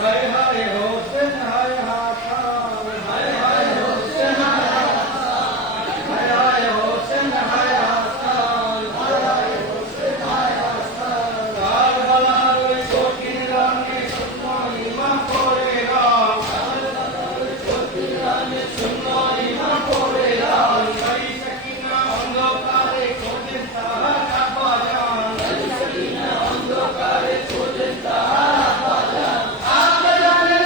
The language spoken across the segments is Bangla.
হায় হায় হোসেন হায় হাসান, হায় হায় হোসেন হায় হাসান, হায় হায় হোসেন হায় হাসান, হায় হায় হোসেন হায় হাসান। কারবালার ওই কঠিন রণে শূন্য ইমাম পড়ে রাম, কারবালার ওই কঠিন রণে শূন্য ইমাম পড়ে রাম। গাড়ি সাকিনা অন্ধকারে খোঁজেন তাহার আব্বা জান, গাড়ি সাকিনা অন্ধকারে খোঁজেন তাহার আব্বা জান। আব্বা জানের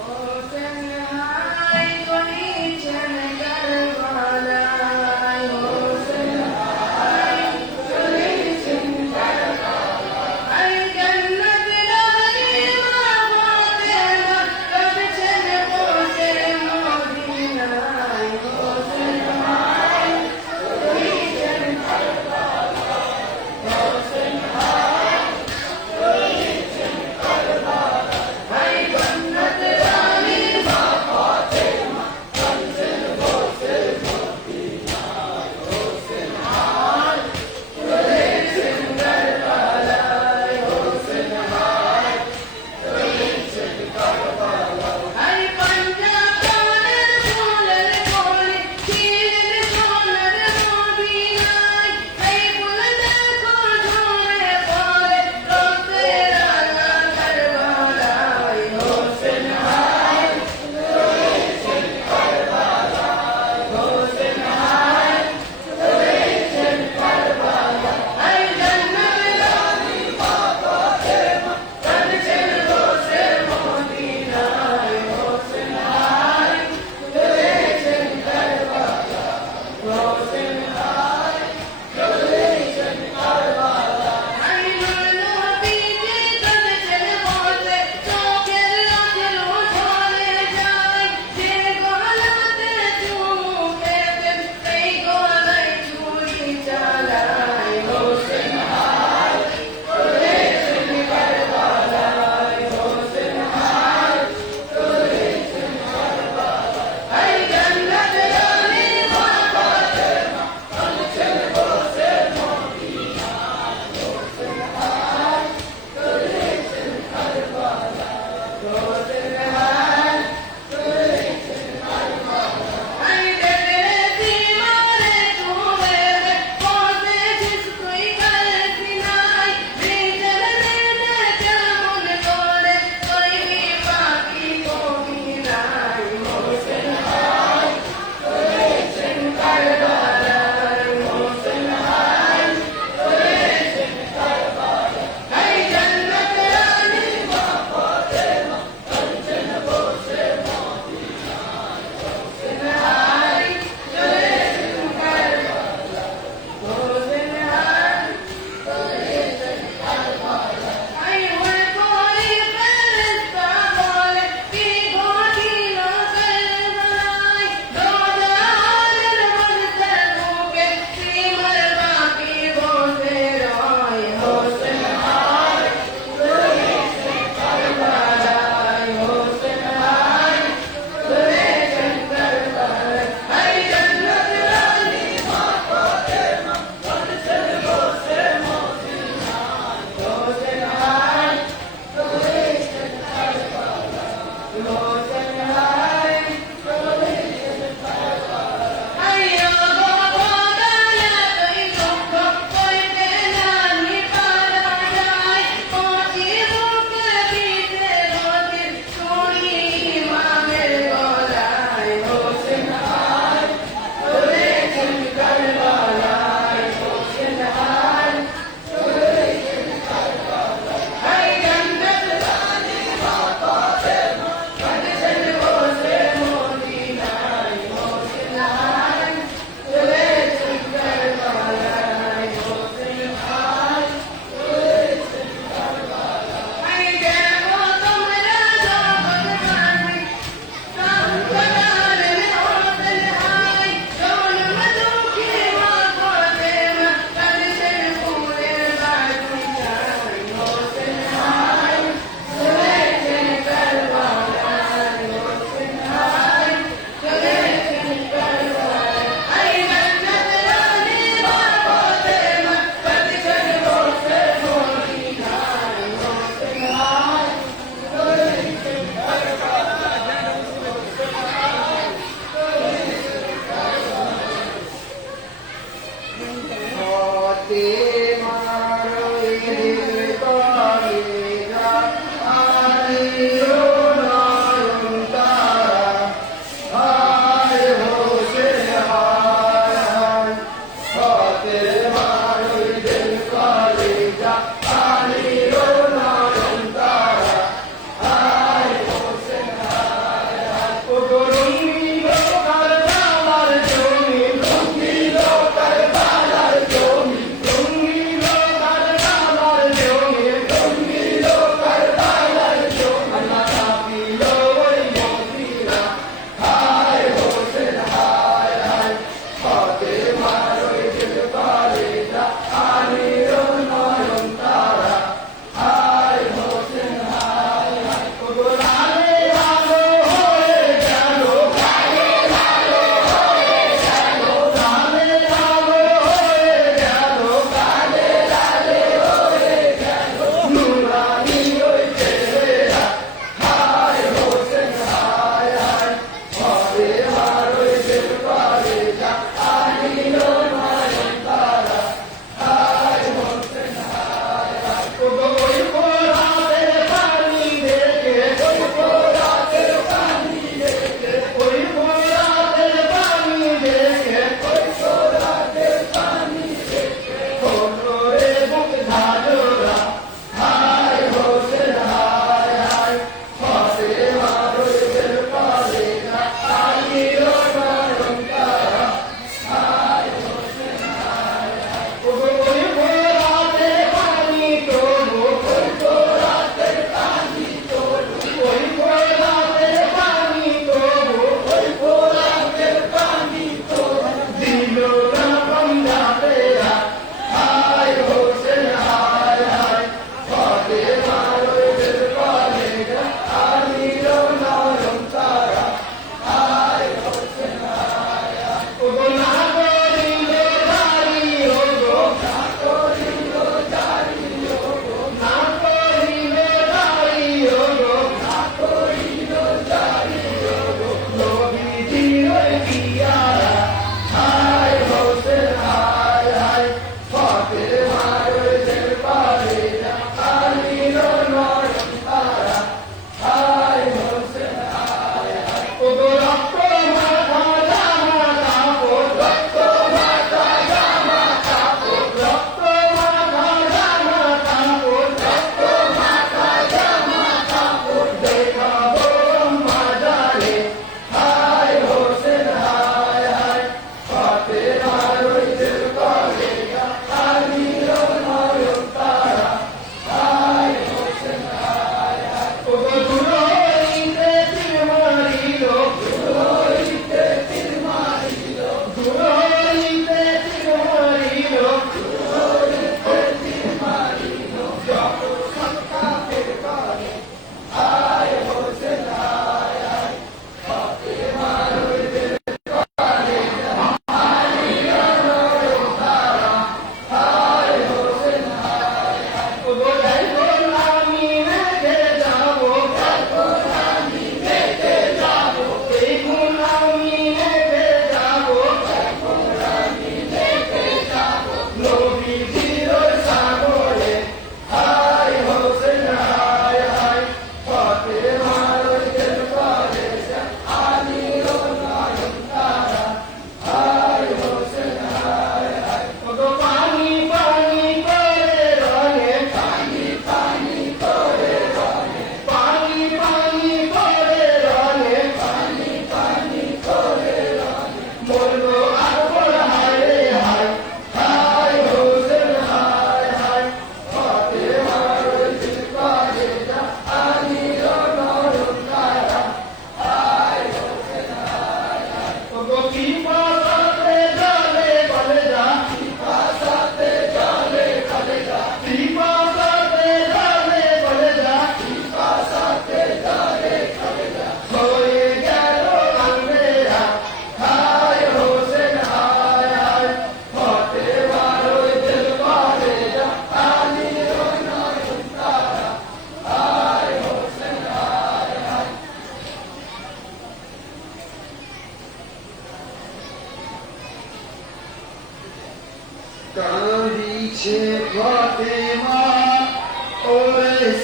হোসেন হায় গড়িয়েছেন কারবালায় হোসেন হায় গড়িয়েছেন কারবালায় জান্নাত নবী মাহমুদেরা করেছেন বসে মদিনায় হোসেন হায় গড়িয়েছেন হোসেন হায় গড়িয়েছেন কারবালায় জান্নাত নবী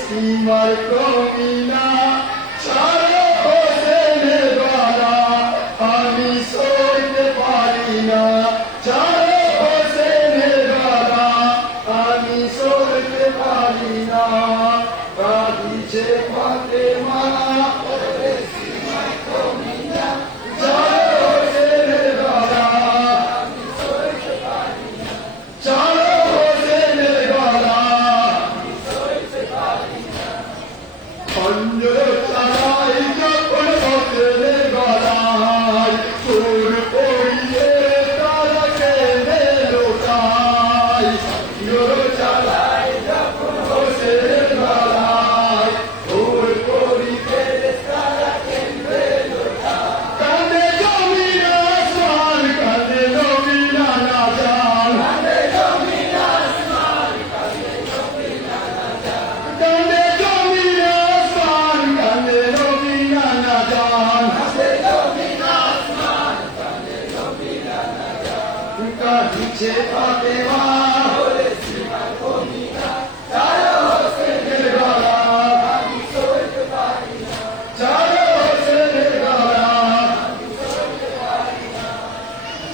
সীমার কমিনা ছাড়ো হোসেনের গলা আমি সইতে পারি না ছাড়ো হোসেনের গলা আমি সইতে পারি না কাঁদিছে ফাতেমা সীমার কমিনা ছাড়ো হোসেনের গলা আমি সইতে পারি না ছাড়ো হোসেনের গলা খঞ্জর চালাই যখন হোসেনের গলায় তোর পড়িয়ে তারা কেঁদে লোটায় খঞ্জর চালাই যখন হোসেনের গলায় তোর পড়িয়ে তারা কেঁদে লোটায় কাঁদে জমিন আসমান কাঁদে জমিন আনাজান কাঁদে জমিন আসমান কাঁদে জমিন আনাজান কাঁদে জমিন আসমান কাঁদে জমিন আনাজান কাঁদে জমিন আসমান কাঁদে জমিন আনাজান কাঁদিছে ফাতেমা বলে সীমার কমিনা ছাড়ো হোসেনের গলা আমি সইতে পারি না ছাড়ো হোসেনের গলা আমি সইতে পারি না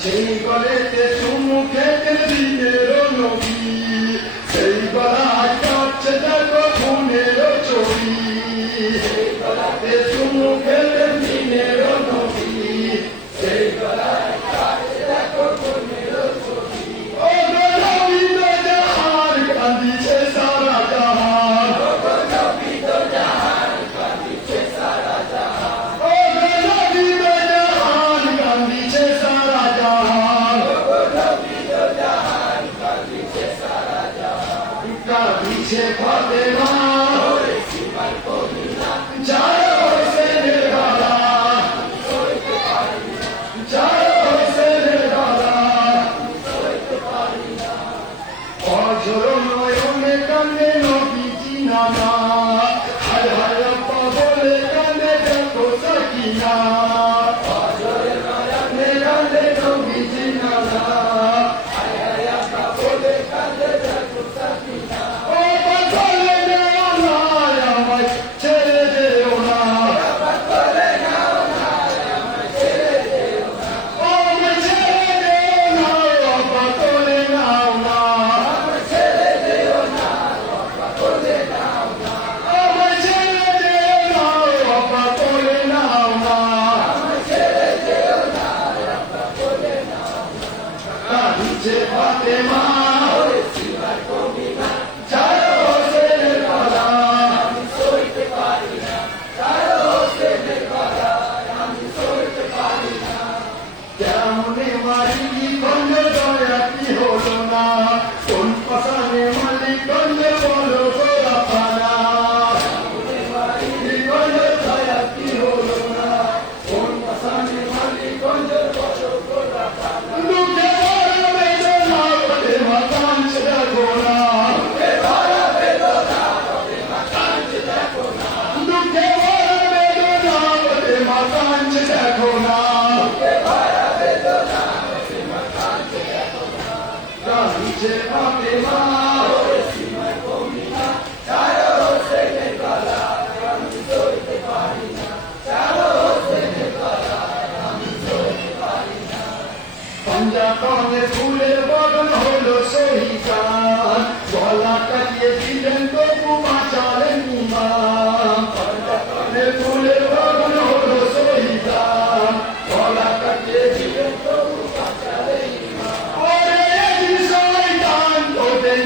সেই গলেতে চুমু খেতেন দিনের নবী সেই গলায় কাটছে দেখো খুনের ছবি সেই গলাতে চুমু খেতেন দিনের নবী সেই গলায় কাটছে দেখো খুনের ছবি ও নবী তো জাহান কাঁদিছে সারা জাহান ও নবী তো জাহান কাঁদিছে সারা জাহান ও নবী তো জাহান কাঁদিছে সারা জাহান ও নবী তো জাহান কাঁদিছে সারা জাহান কাঁদিছে ফাতেমা ওরে সীমার কমিনা ছাড়ো হোসেনের গলা আমি সইতে পারি না ছাড়ো হোসেনের গলা আমি সইতে পারি না অঝর নয়নে কান্দে নবীজি নানা হায় হায় আব্বা বলে কান্দে দেখো সাকিনা অঝর নয়নে কান্দে নবীজি নানা হায় হায় আব্বা বলে কান্দে দেখো সাকিনা ও বলে নাও না আমায় ছেড়ে যেও না বলে নাও না আমায় ছেড়ে যেও না ও আমায় ছেড়ে যেও না আব্বা বলে নাও না আমায় ছেড়ে যেও না আব্বা বলে নাও না আমায় ছেড়ে যেও না আব্বা বলে নাও না আমায় ছেড়ে যেও না আব্বা বলে নাও না কাঁদিছে ফাতেমা ওরে সীমার কমিনা ছাড়ো হোসেনের গলা আমি সইতে পারি না ছাড়ো হোসেনের গলা আমি সইতে পারি না কেমনে মারিলি গঞ্জ দয়া কি হলো না কোন পাশানে মালি গঞ্জ বলো গোরা পানা কেমনে মারিলি গঞ্জ দয়া কি হলো না কোন পাশানে মালি গঞ্জ বলো গোরা পানা দুঃখে ভরা বেদনা বলে মাতাঞ্চ দেখো না দুঃখে ভরা বেদনা বলে মাতাঞ্চ দেখো না দুঃখে ভরা বেদনা বলে মাতাঞ্চ দেখো না দুঃখে ভরা বেদনা বলে মাতাঞ্চ দেখো না কাঁদিছে ফাতেমা ওরে সীমার কমিনা ছাড়ো হোসেনের গলা আমি সইতে পারি না ছাড়ো হোসেনের গলা আমি সইতে পারি না পাঞ্জাতনের ফুলের বদন হলো শহীদান গলা কাটিয়ে দিলেন তবু বাঁচালেন ইমান পাঞ্জাতনের ফুলের বদন হলো শহীদান গলা কাটিয়ে দিলেন তবু বাঁচালেন ইমান ওরে এই শয়তান তোদের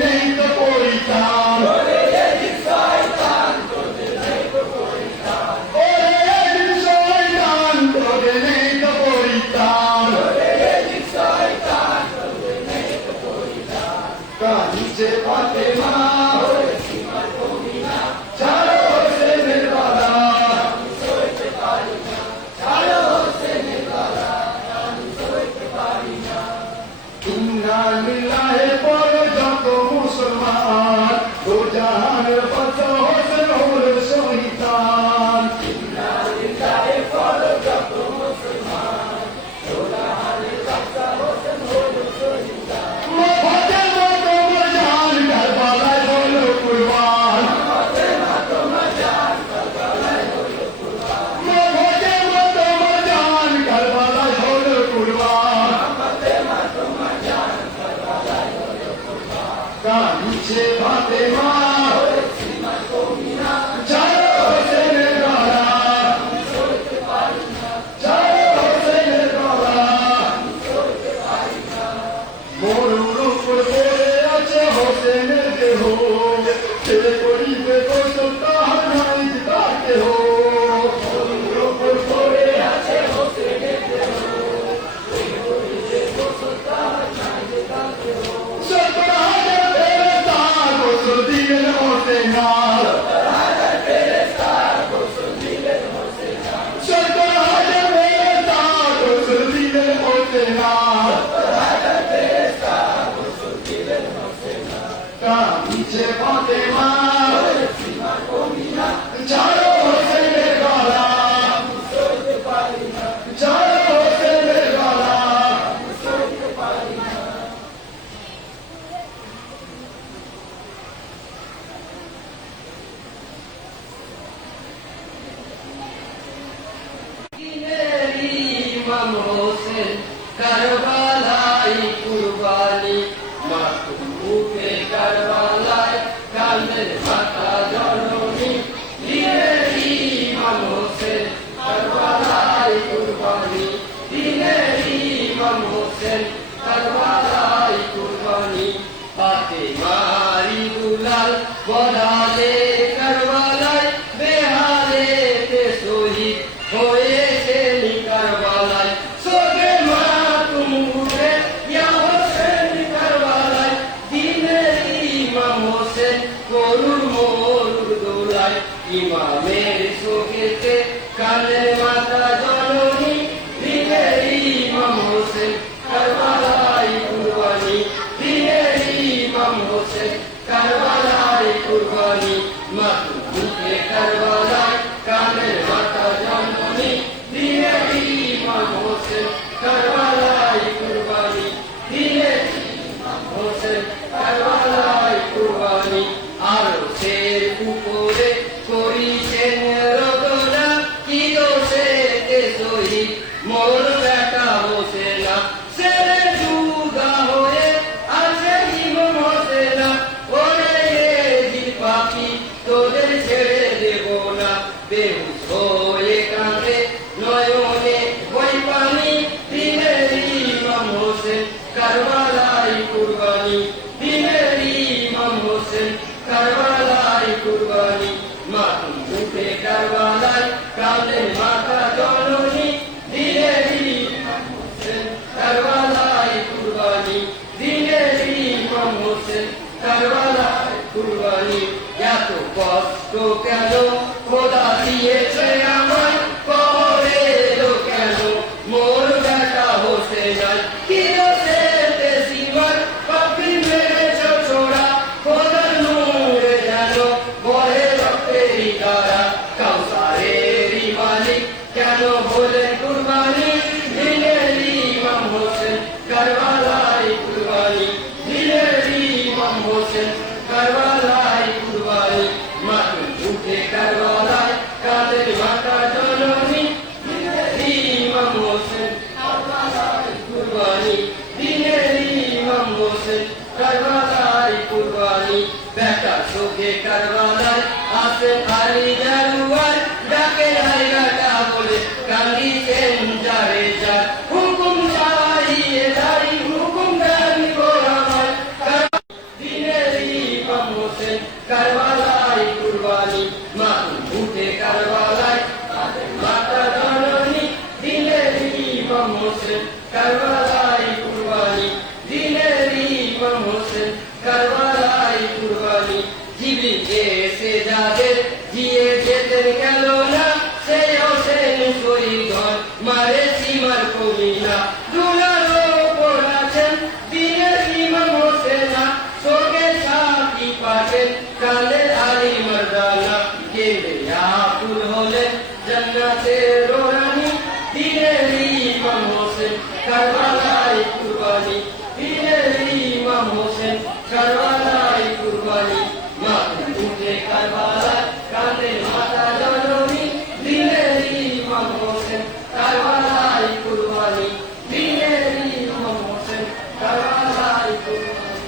ইমাম হোসেন কারবালায় কুরবানি মাতুম উঠে কারবালায় কাঁদেন মাতা জননী দিনের ইমাম হোসেন কারবালায় কুরবানি দিনের ইমাম হোসেন কারবালায় কুরবানি ফাতেমারি দুলাল বলালে কারবালায় বেহালে তে শহীদ হয়েছেন কারবালায় সোগে মাতুম উঠে ইয়া হোসেন কারবালায় দিনের ইমাম হোসেন করুর মরুর দোলায় ইমামের শোকেতে কাঁদেন মাতা জননী দিনের ইমাম হোসেন কারবালায় কুরবানি দিনের ইমাম হোসেন কারবালায় কুরবানি মাতুম উঠে কারবালায় কাঁদেন মাতা জননী দিনের ইমাম হোসেন কারবালায় কুরবানি দিনের ইমাম হোসেন কারবালায় কুরবানি আরশের উপরে করিছেন রচনা কি দোষে তে শহীদ মোর বেটা হোসেনা সেরে যুগা হয়ে আছে ইমাম হোসেনা ওরে জিল পাখি তোদের ছেড়ে দেব না বেহুশ হয়ে কাঁদে নয়নে বই পানি দিনের ইমাম হোসেন কারবালায় কুরবানি দিনের ইমাম হোসেন কারবালায় কুরবানি মাতুম উঠে কারবালায় কাঁদেন মাতা জননী দিনের ইমাম হোসেন কারবালায় কুরবানি দিনের ইমাম হোসেন কারবালায় কুরবানি এত কষ্ট কেন খোদা দিয়েছে আমায় কবরে এলো কেন মোর বেটা হোসেনাই কি দোষে তে সীমার পাপি মেরেছ ছোড়া খোদার নূরে যেন বহে রক্তেরই ধারা কাউসারেরই মালিক কেন হলেন কুরবানি দিনের ইমাম হোসেন কারবালায় কুরবানি দিনের ইমাম হোসেন কারবালায় কুরবানি মাতুম উঠে কারবালায় কাঁদেন মাতা জননী দিনের ইমাম হোসেন কারবালায় কুরবানি দিনের ইমাম হোসেন কারবালায় কুরবানি বেটা চোখে কারবালায় আসেন আলী জানুয়ার ডাকে হাই বেটা বলে কান্দিছেন যারে যার হুকুম চাইয়ে দাঁড়ি হুকুম দেন গোরামায় দিনের ইমাম হোসেন কারবালায় কুরবানি মাতুম উঠে কারবালায় মাতা জননী দিনের ইমাম হোসেন কারবালায় কুরবানি দিনের ইমাম হোসেন কারবালায় কুরবানি জিবরিল এসে যাদের জিয়ে যেতেন গেল না সেই হোসেন শহীদ হন মারে সীমার কমিনা দুলার ওপর আছেন দিনের ইমাম হোসেনা সোগে সাথী পাঠেন কালে আলী মর্দানা কেঁদে আকুল হলেন জান্নাতের রানী দিনের ইমাম হোসেন কারবালায় কুরবানি দিনের ইমাম হোসেন কারবালায় কুরবানি মাতুম উঠে কারবালায় কাঁদেন মাতা জননী দিনের ইমাম হোসেন কারবালায় কুরবানি দিনের ইমাম হোসেন কারবালায় কুরবানি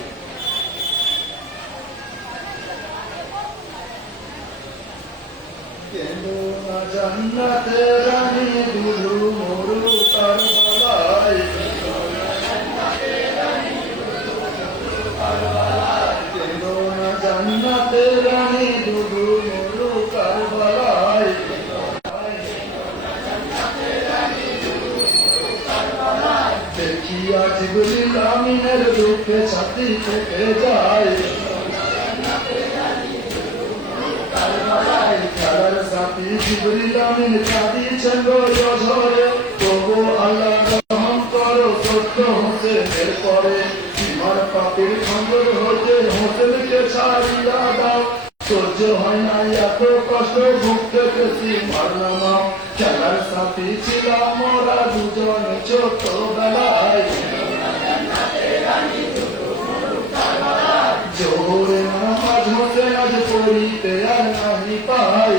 কেনো না জান্নাতের রানী দুলু মরু কারবালায় কেনো না জান্নাতের রানী দুলু মরু কারবালায় দেখিয়া জিবরিল আমিনের দুঃখে ছাতি থেকে যায় খেলার সাথী জিবরিল আমিন কাঁদিছেন ঝরে তবু আল্লাহ রহম করো সত্য হোসেনের পরে সীমার পাপের খন্দর হতে হোসেনকে ছাড়িয়া দাও সহ্য হয় না এত কষ্ট ভুগতে গেছি মারলামা খেলার সাথী ছিলাম মোরা দুজন ছোট বেলায় জোরে নামাজ হোসেন আজ পড়িতে আর নাহি পাই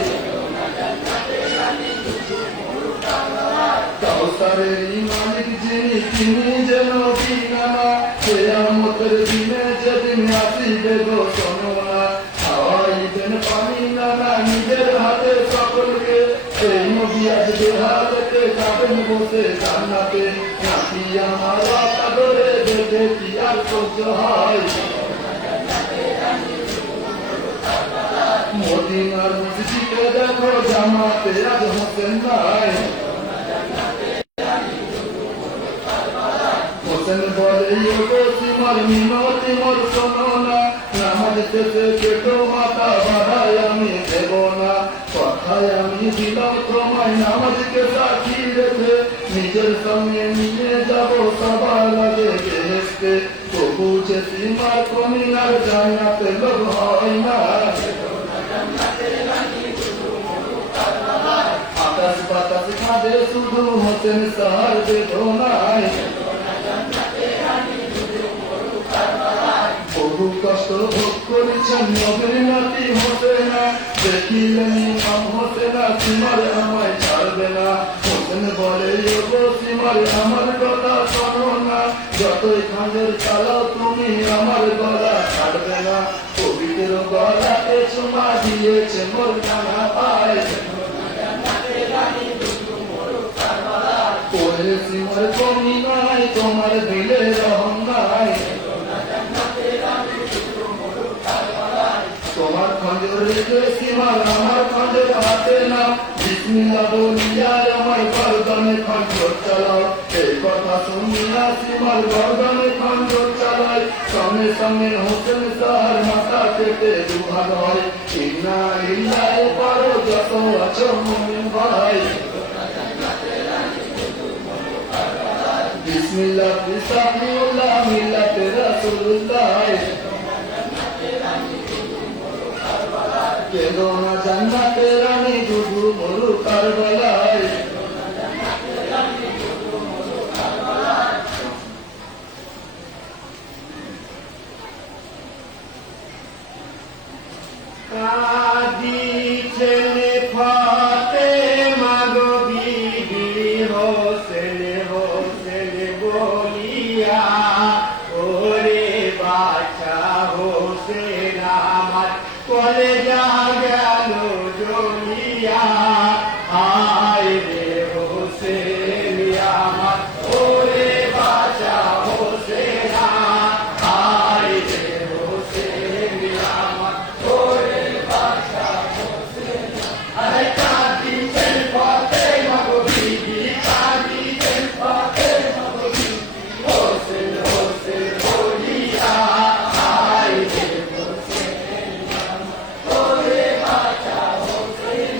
কাউসার সংসারের মালিক যিনি তিনি যেন বিনানা কেয়ামতের দিনে যেদিন আসিবে গো শোনো না খাওয়াইবেন পানি নানা নিজের হাতে সকলকে সেই নবী আসবে হাতে যাবেন বসে জান্নাতে নাকি আমার আদরে দেখে কি আর সহ্য হয় মদিনার মসজিদে দেখো জামাতে আজ হোসেন নাই হোসেন বলে গো সিমার মিনতি মোর শোনো না নামাজ শেষে কেটো মাথা বাড়াই আমি দেব না কথায় আমি দিলাম তোমায় নামাজকে সাক্ষী রেখে নিজের সঙ্গে নিয়ে যাব সবার আগে বেহেশতে তবু যে সীমার কমিনার জান্নাতে লোক হয় না আকাশ বাতাস কাঁদে শুধু হোসেন সার বেদনায় বহু কষ্ট ভোগ করেছেন নবীর নাতি হোসেনা দেখিলেন ইমাম হোসেনা সীমার আমায় ছাড়বে না হোসেন বলে গো সীমার আমার কথা শোনো না যতই খাঁজের চালাও তুমি আমার গলা ছাড়বে না পবিত্র গলাতে চুমা দিয়েছে মোর ডানা পায় ওরে সীমার কমি নাই তোমার দিলে রহম নাই তোমার খঞ্জর রেখে সীমার আমার খঞ্জর হাতে না বিসমিল্লাহ বলিয়া আমার গর্দনে খঞ্জর চালাও এই কথা শুনিয়া সীমার গর্দনে খঞ্জর চালায় সঙ্গে সঙ্গে হোসেন সাহার মাথা কেটে দুভাগ হয় ইন্না ইল্লাহি পারো যত আছো মুমিন ভাই বিসমিল্লাহ বিসমিল্লাহ মিল্লাতে রাসূলুল্লাহ কেদো না জান্নাতে রানী দুধু মরু কারবালায় কাঁদিছেন ফাতেমা গো বিবি হোসেন হোসেন বলিয়া ওরে বাছা হোসেন আমার কলেজা গেল জ্বলিয়া হায় রে হোসেন আমার ওরে বাছা হোসেন হায় রে হোসেন আমার ওরে বাছা হোসেন আরে কাঁদিছেন ফাতেমা গো বিবি কাঁদিছেন ফাতেমা গো বিবি হোসেন হোসেন বলিয়া হায় রে হোসেন ওরে বাছা হোসেন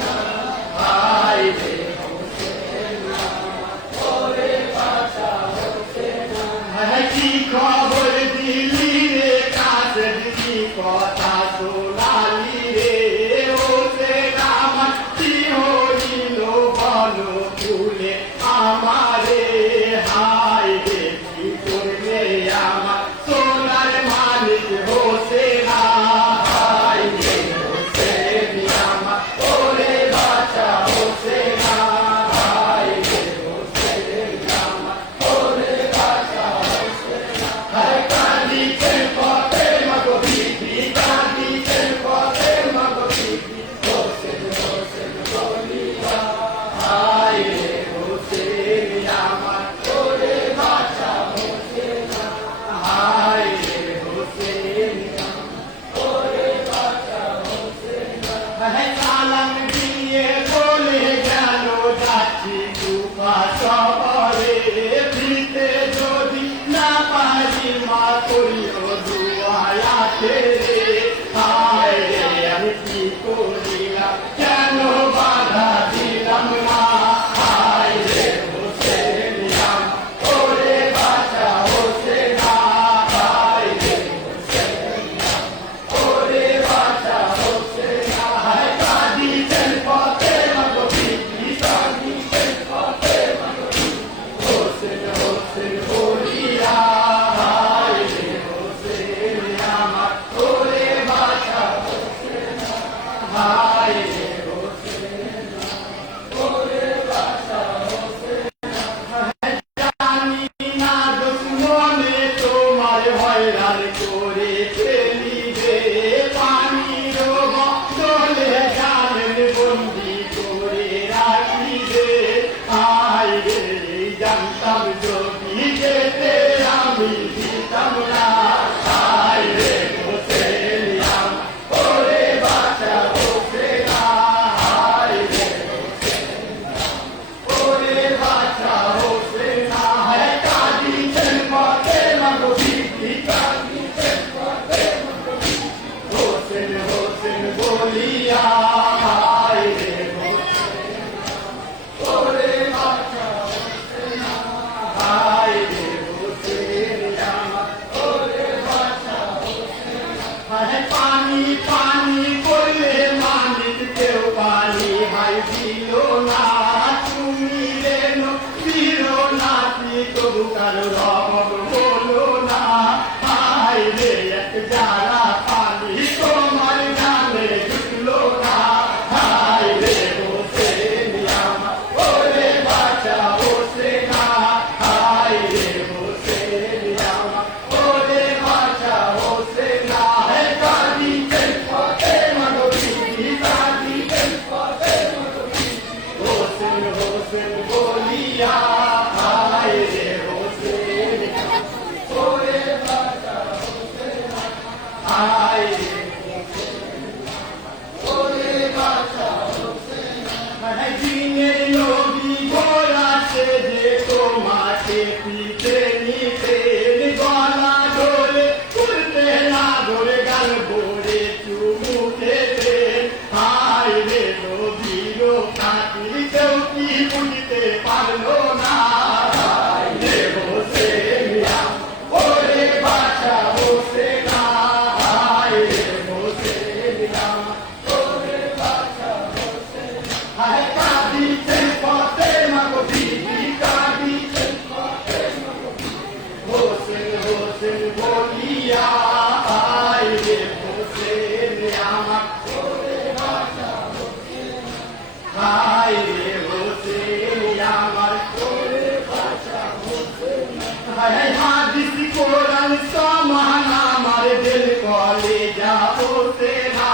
হায় রে হোসেন আমার করে বাঁচা হোসেন হায় হায় হাদিস কোরআন সমান আমার দিল কলে যাবো সে না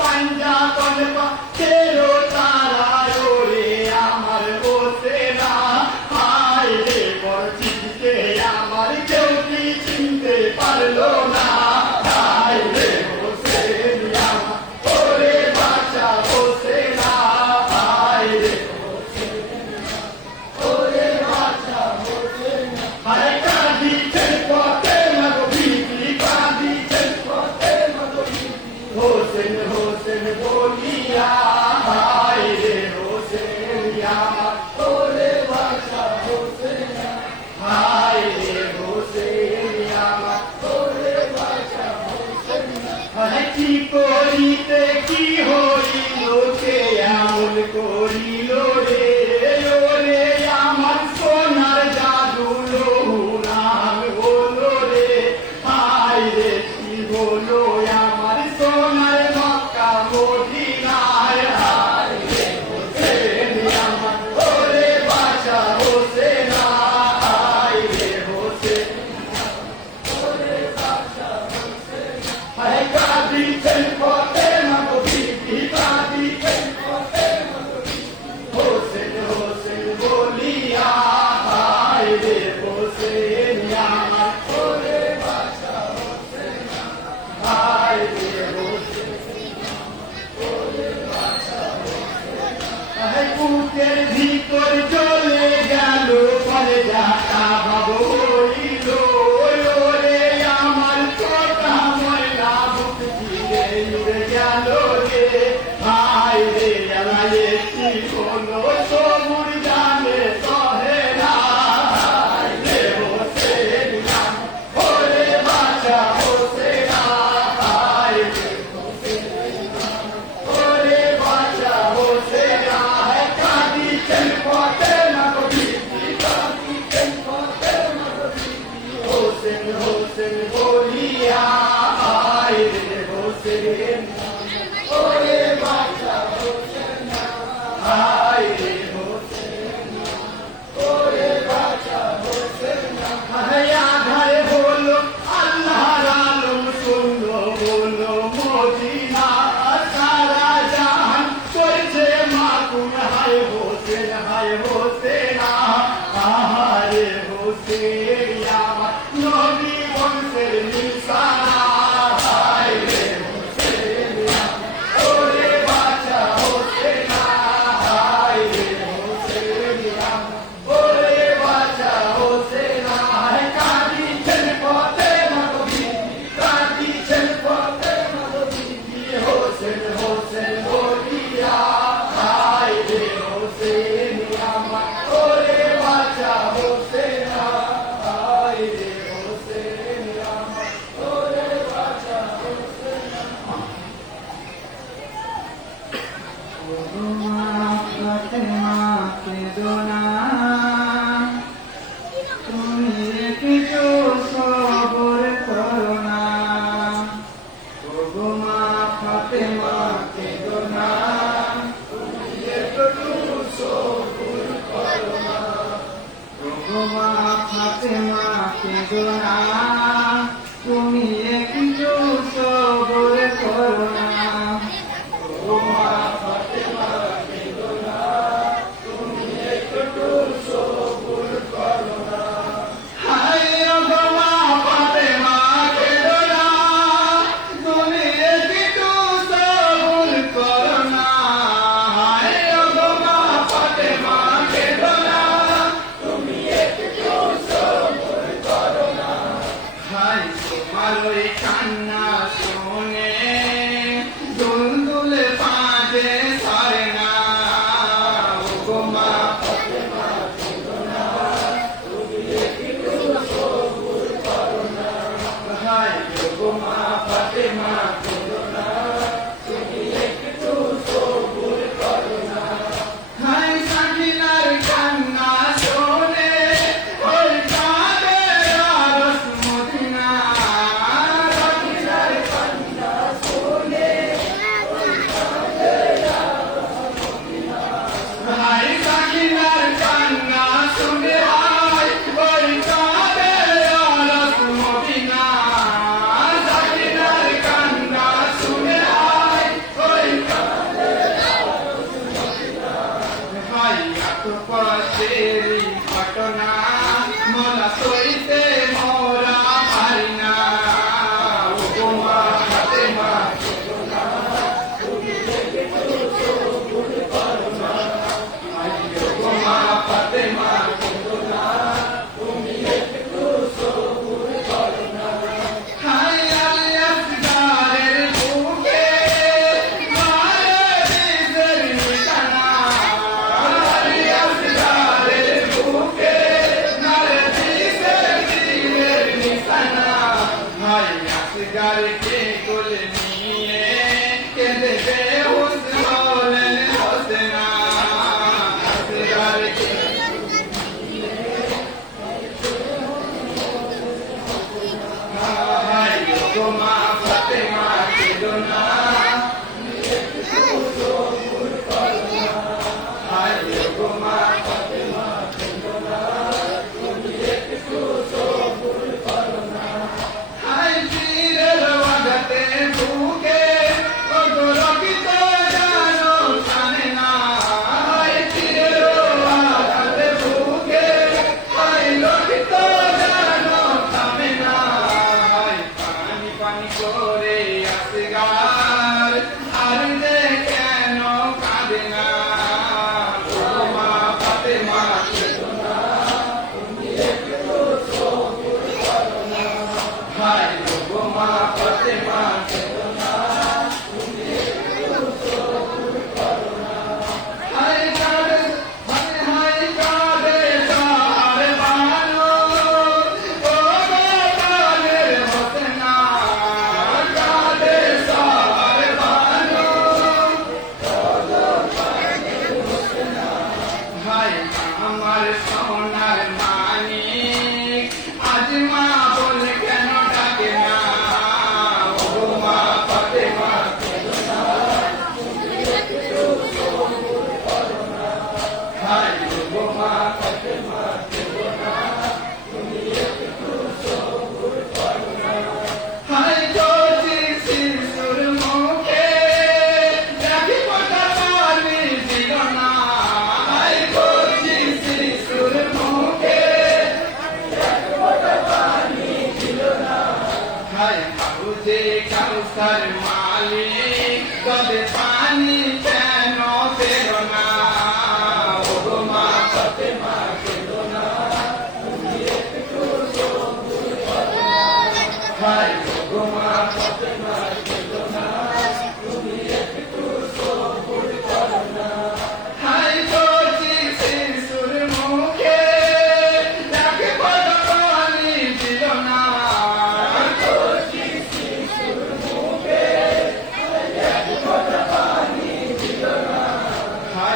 পাঞ্জা কলপা তেরো তারা ওরে আমার বসে না হায় রে বরচিকে আমার কেউ কি চিনতে পারলো না হায় রে হোসেন আমার ওরে বাঁচা বসে না হায় রে ওরে বাঁচা বসে না হায় কাঁদি পথে মাগো বিবি কাঁদি পথে মাগো বিবি হোসেন হোসেন বলিয়া হায় রে হোসেন আমার ওরে বাঁচা হোসেন হায় রে হোসেন আমার ওরে বাঁচা হোসেন হায় কি করিতে কি হইল কে এমন করিল রে ওরে আমার সোনার জাদু নাম হলো রে হায় রে কি হলো আমার সোনার মক্কা মদিনায় হায় রে হোসেন আমার ওরে বাঁচা হোসেন হায় রে হোসেন ওরে বাঁচা হোসেন হায় কাঁদি পথে মাগো বিবি কাঁদি পথে মাগো হোসেন হোসেন বলিয়া হায় রে হোসেন আমার ওরে বাঁচা হোসেন হায় রে হোসেন ওরে বাঁচা হোসেন হায় বুকের ভিতর চলে গেল পরে যাতা বাবু হইল ওরে আমার ছোটা ময়না বুক চিরে উড়ে গেল রে হায় রে আলায়ে কি হলো সবুর জানে সহে না হায় রে হোসেন ওরে বাঁচা হোসেন হায় রে ওরে বাঁচা হোসেন হায় কাঁদি পথে মাগো বিবি কাঁদি পথে মাগো বিবি হোসেন হোসেন বলিয়া হায় রে হোসেন ওরে বাঁচা হোসেন হায় রে হোসেন ওরে বাঁচা হোসেন হায় আধার হলো আল্লাহর আলম শুনলো বলো মদিনা সারা জাহান করছে মাকুন হায় হোসেন আহারে হোসেন আমার নবী বংশের নিশানা হায় রে হোসেন ওরে বাঁচা হোসেন হায় রে হোসেন ওরে বাঁচা হোসেন হায় কাঁদি পথে মাগো বিবি কাঁদি পথে মাগো বিবি হোসেন হোসেন বলিয়া হায় রে হোসেন আমার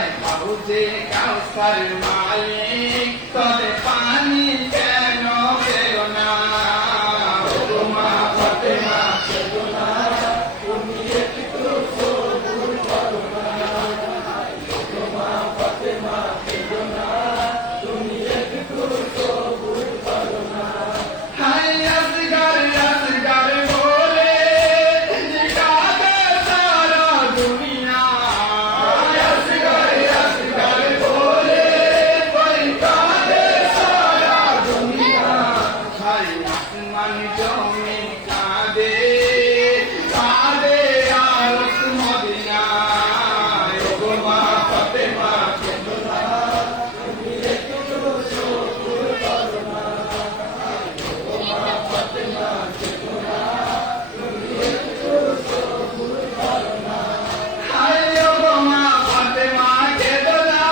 হায় হাউজে কাউসার মালিক তবে পানি কেন পেল না ও মা ফাতেমা পেল না তুমি একটু সবুর করো না ও মা ফাতেমা পেল না তুমি একটু সবুর করো না হায় আসগার আসগার বলে জিগাবে সারা দুনিয়া হায় আসগার আসগার বলে জিগাবে সারা দুনিয়া হায় আসমান জমিন কাঁদে কাঁদে আরশ মদিনা ও মা ফাতেমা কেন না তুমি একটু সবুর করো না ও মা ফাতেমা কেন না তুমি একটু সবুর করো না হায় ও মা ফাতেমা কেন না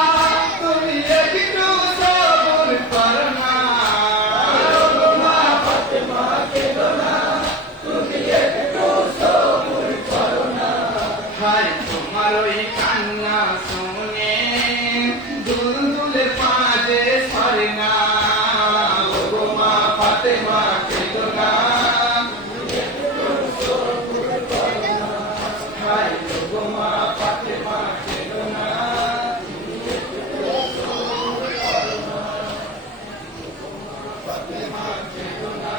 তুমি একটু সবুর করো না ও মা ফাতেমা কেন না তুমি একটু সবুর করো না হায় তোমার ওই কান্না শুনে দুলদুলে পাজে সরে না ও মা ফাতেমা কেন না হায় ও মা ফাতেমা কেন না ফাতেমা কেন না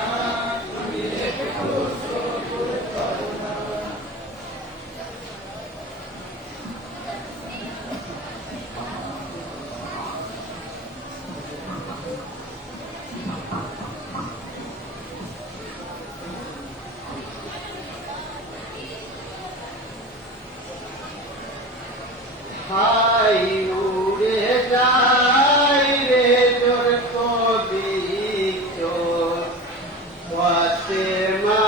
তুমি একটু সবুর করো না হাই উড়ে যাই রে তোর কবি চোর ফাতেমা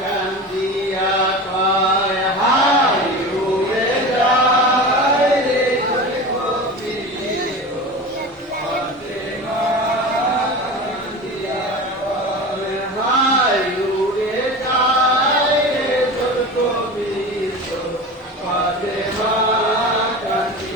কান্দিয়া কয় হাই উড়ে যাই রে তোর কবি চোর ফাতেমা কান্দিয়া কয় হাই উড়ে যাই রে তোর কবি চোর ফাতেমা কান্দিয়া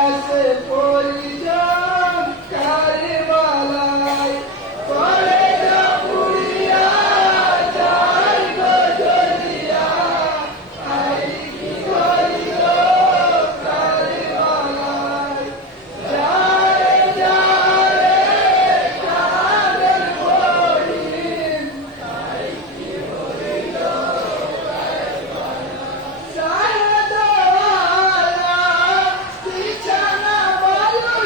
আছে পরিজন কারবালায় করে যা পুড়িয়া যায় গো জ্বলিয়া আই কি করিল কারবালায় যায় যায় কাদের মরিন সাহেদালা বিছানা বালু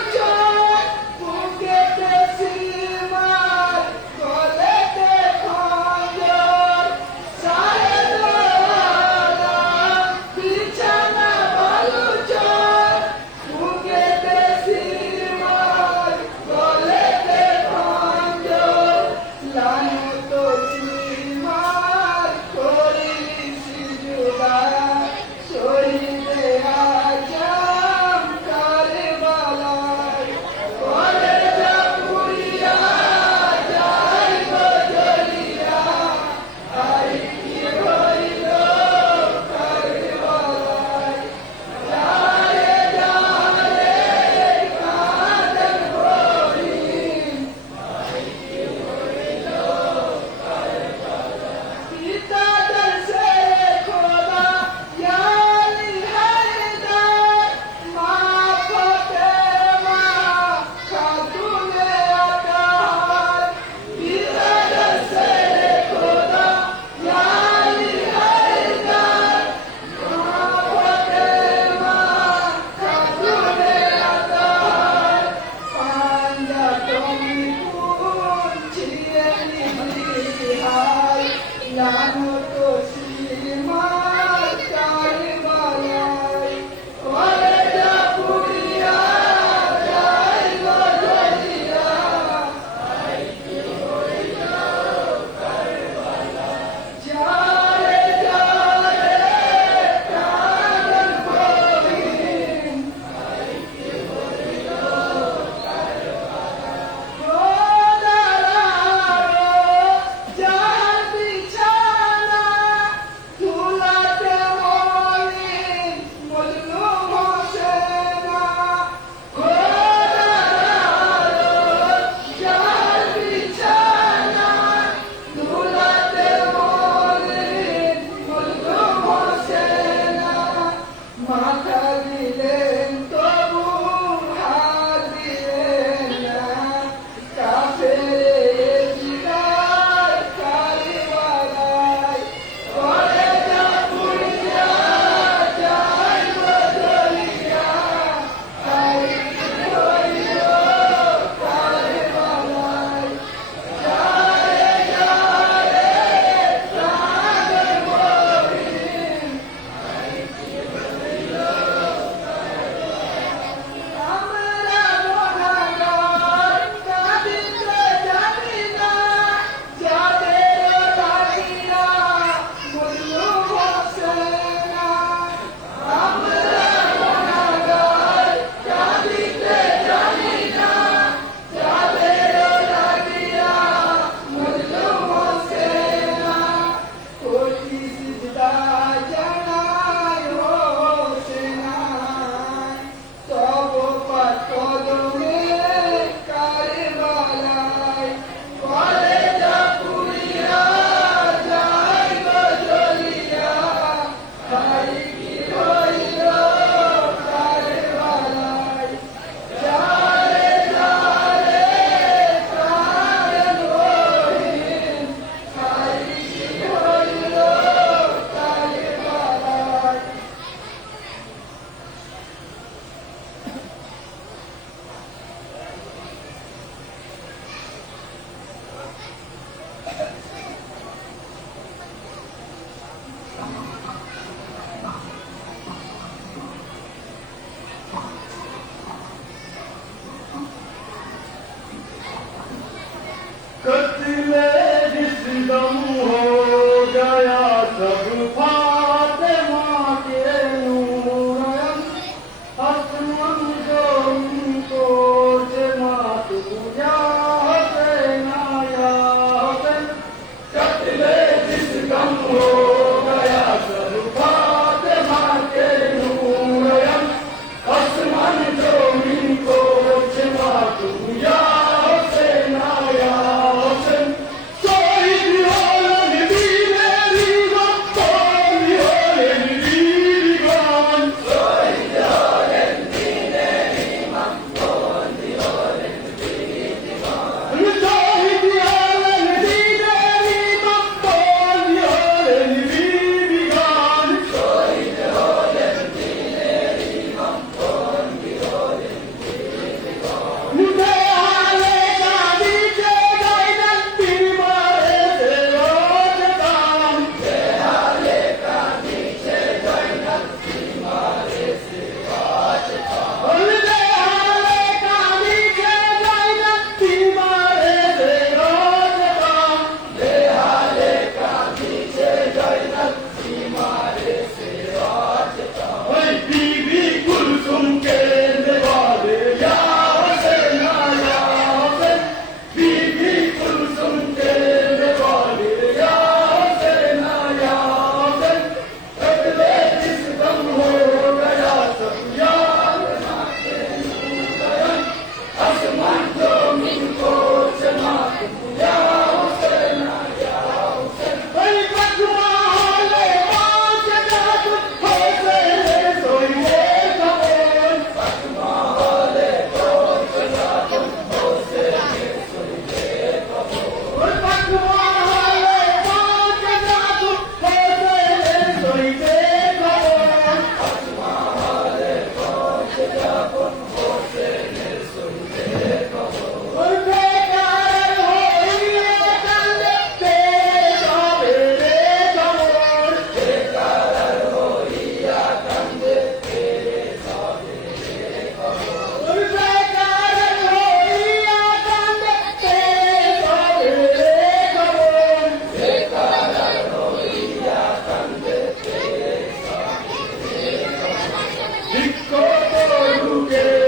বিক্ষত রুখে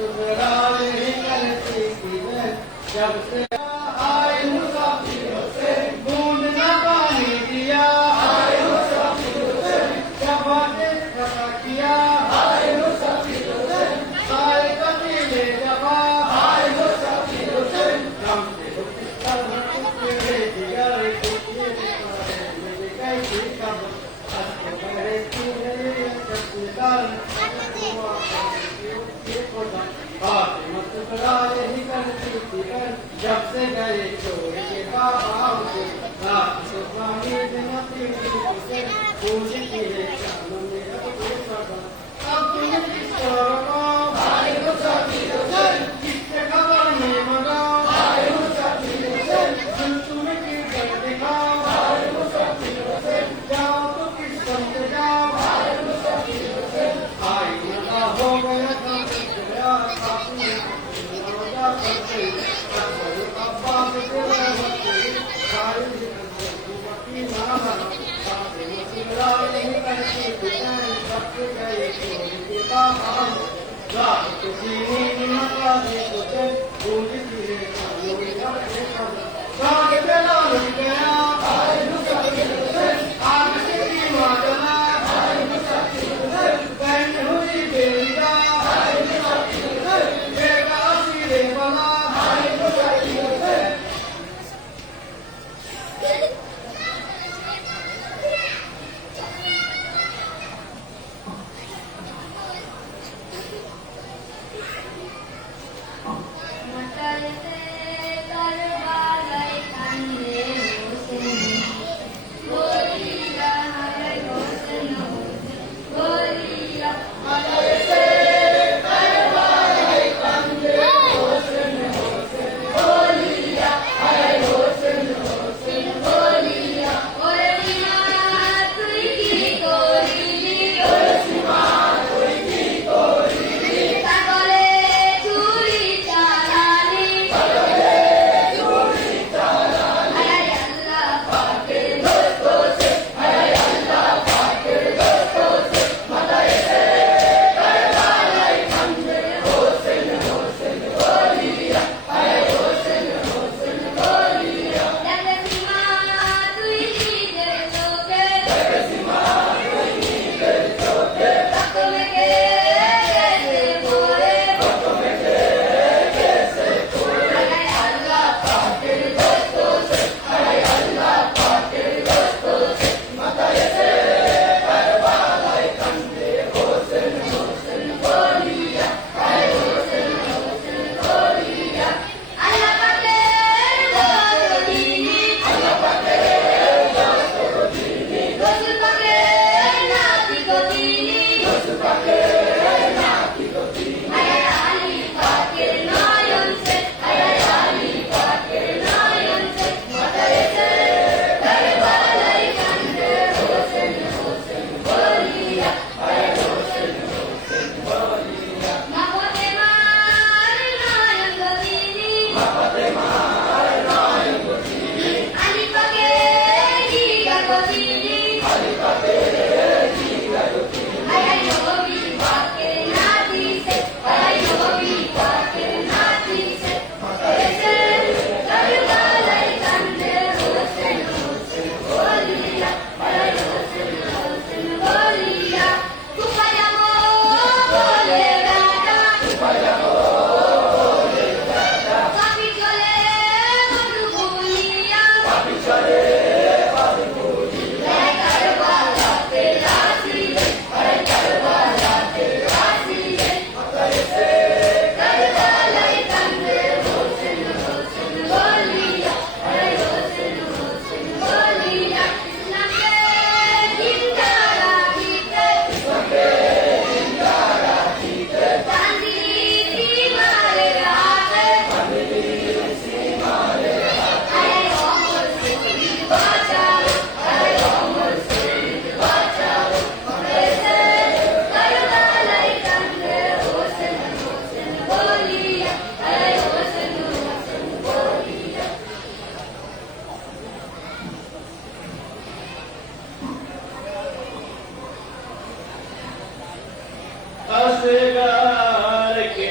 मुस्कुराए ही करती थी मैं जब से आए मुसाफिरों से बूंद न पानी दिया आए मुसाफिरों से जब बातें खता किया आए मुसाफिरों से आए कबीले जबा आए मुसाफिरों से हम से पाकिस्तान के दिया रे कुत्ते मेरे कैसी कब अस्को मेरे तूने कसीदार मुस्कुराए ही करती थी जब से गए छोड़ के बाबा से रात को पानी बिना पीने से पूछती है चांद मेरा कोई सदा अब तुम किस तरह आए मुसाफिरों से किससे खबर नहीं मंगाओ आए मुसाफिरों से दिल तुम्हें क्यों कर दिखाओ आए मुसाफिरों से जाओ तो किस समझ जाओ आए मुसाफिरों से आई मजा हो गया था तेरा काफी रोजा करते अब्बा से तेरा बच्चे सारी जिंदगी ना बना सारे मुस्कुराए नहीं करती दुनिया सबसे गए छोड़ के बाबा रात को सीने में मचा दे तुझे भूलती है चांदों में अपने कदम रात पे लाल गया आए मुसाफिरों से आग से कीमा जला आए मुसाफिरों से बहन हुई बेरिया आए मुसाफिरों से बेटा सिरे बना आए मुसाफिरों से असगार के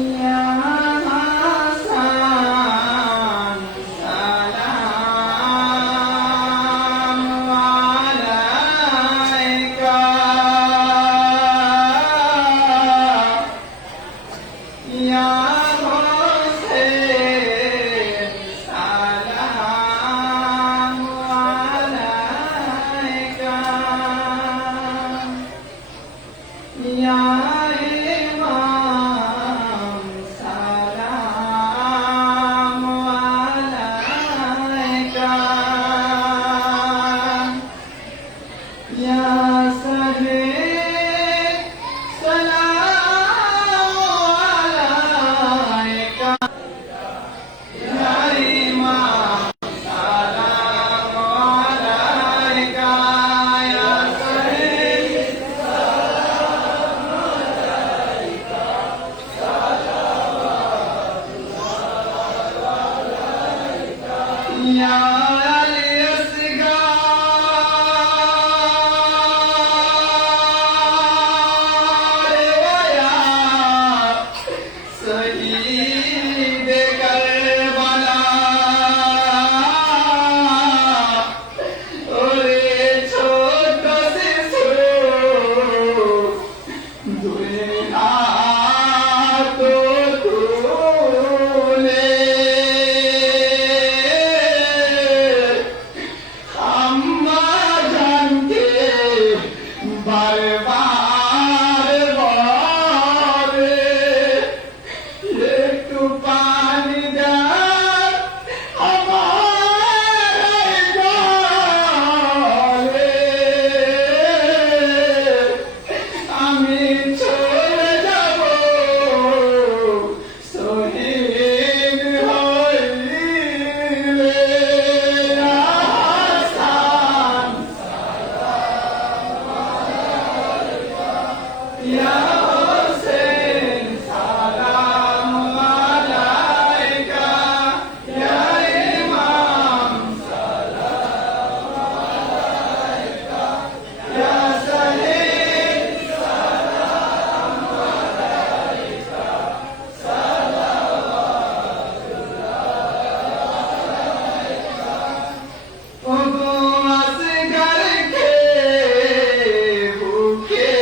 ইয়া হাসান সালাম আলাইকা ইয়া হোসেন সালাম আলাইকা ইয়া ইমাম সালাম আলাইকা ইয়া সাহেব সালাম আলাইকা ইয়া ইমাম সালাম আলাইকা ইয়া সাহেব ইয়া আলী আসগার ওয়া শহীদ কারবালা ওরে ছোট শিশু দুই হাত তুলে আম্মা জানকে বারবার বলে একটু পানি দাও আমার গলে আমি চলে যাব শহীদ হইলে হাসান ইয়া হোসেন সালাম আলাইকা ইয়া ইমাম সালাম আলাইকা ইয়া সাহেব সালাম আলাইকা ওগো আসগারকে বুকে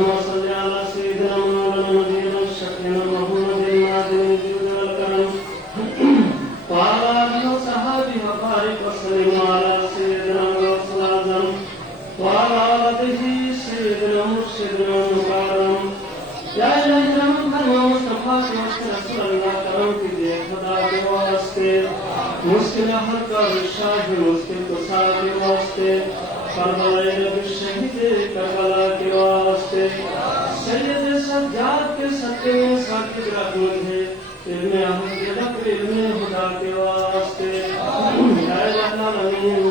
اللهم صل على سيدنا مولانا نبينا شفيعنا محمد المعدن الجود والكرم وعلى آله وصحبه وبارك وسلم على سيدنا غوث الأعظم وعلى آله سيدنا مرشدنا المكرم يا إلهي رحمة المصطفى رسول الله کرم کیجیے خدا کے واسطے مشکل حل کا شاہ مشکل کو ساتھ کے واسطے کربلا نبی شہید کربلا کے واسطے سید سجاد کے سطح میں ساتھ رحمت ہے علم احمد علم خدا کے واسطے یا الہ العالمین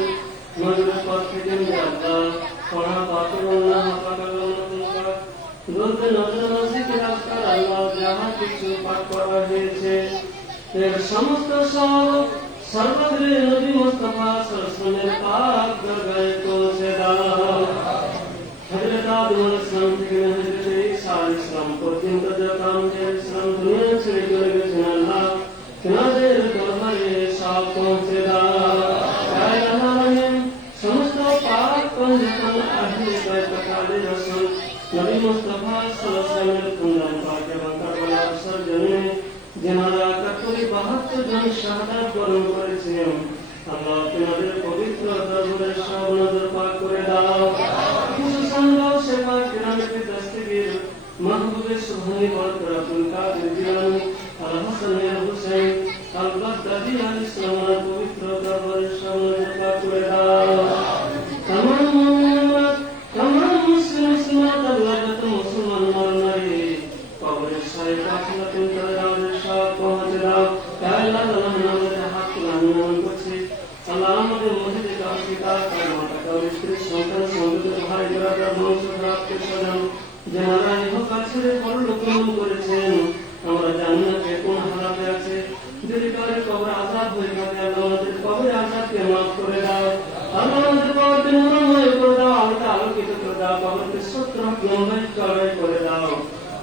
مجلس پر فکر میں اللہ پڑھا باقی اللہ حقا اللہ বলতে নজর নজিকে রাখার আল্লাহ যাহা কিছু পাঠ করা হয়েছে এর সমস্ত সব সর্বগ্রে নবী মুস্তাফা সাল্লাল্লাহু পাক দরবারে পৌঁছে দাও হযরত আদম আলাইহিসসালাম থেকে হযরত ঈসা আলাইহিসসালাম পর্যন্ত যত আমাদের ইসলাম দুনিয়া ছেড়ে চলে গেছেন আল্লাহ তোমাদের দরবারে সব পৌঁছে দাও ইয়া আল্লাহ সমস্ত পাক পঞ্জতন আহলে বাইত কালে রাসূল নবী মুস্তাফা সাল্লাল্লাহু আলাইহি ওয়াসাল্লামের কুনজান পাক এবং কারবালার সরজমিনে যারা 72 জন শাহাদাত বরণ করেছেন আল্লাহ তোমাদের পবিত্র দরবারে সব নজর পাক করে দাও খুশুসান দাও সেবা কিরামতে দস্তগীর মাহবুবে সুবহানি বরকতুল কাদের জিলানী আল হাসান আল হুসাইন আল বাগদাদি আল ইসলামের পবিত্র দরবারে সব নজর পাক করে দাও तमाम मुस्लिम मुस्लिमात अल्लाह जत मुसलमान मर नारी कब्र सारे काफिला तुम दरवाजे शाह पहुंच दाओ या अल्लाह ताला हमारे हाथ लाने করছে আল্লাহ আমাদের মসজিদে কাফিলা কারমাটা কবর স্ত্রী সন্তান সঙ্গীত ভাই ব্রাদার বংশ রাখতে সাজান যারা ইহকাল ছেড়ে পরলোক গমন করেছেন আমরা জানি না কে কোন হালাতে আছে যদি কারো কবর আযাব হয়ে থাকে আল্লাহ আমাদের কবরে আযাবকে মাফ করে দাও আল্লাহ আমাদের কবরকে নূরময় করে দাও আমাদের আলোকিত করে দাও কবরকে সত্য রহমত চড়াই করে দাও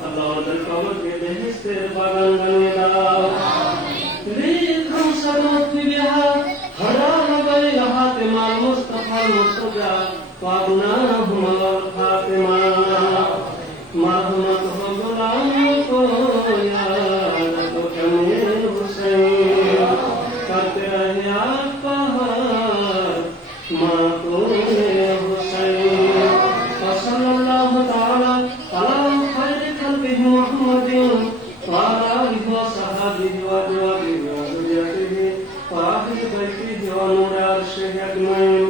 আল্লাহ আমাদের কবরকে বেহেশতের বাগান বানিয়ে দাও লিখুন সালাত বিহা হারাম বাইহা তিমাল মুস্তাফা মুর্তজা ওয়াবনাহুম আল ফাতিমা মারহামাত হো গোলাম কো ইয়াদ তো কমে হুসাইন করতে রহে আপ মাতুনে হুসাইন সাল্লাল্লাহু তাআলা আলা খায়রি খালকিহি মুহাম্মাদিন ওয়া আলা আলিহি ওয়া সাহবিহি ওয়া আজওয়াজিহি ওয়া যুররিয়াতিহি ওয়া আহলি বাইতিহি ওয়া নূর আরশিহি আজমাইন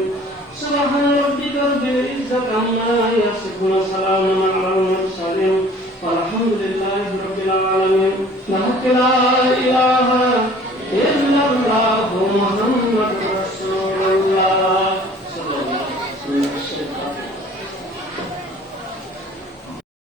সুবহান রাব্বিকা রাব্বিল ইজ্জাতি আম্মা ইয়াসিফুন ওয়া সালামুন আলাল মুরসালিন ওয়ালহামদুলিল্লাহি রাব্বিল আলামিন লা ইলাহা ইল্লাল্লাহু মুহাম্মাদুর রাসূলুল্লাহ sallallahu alaihi wasallam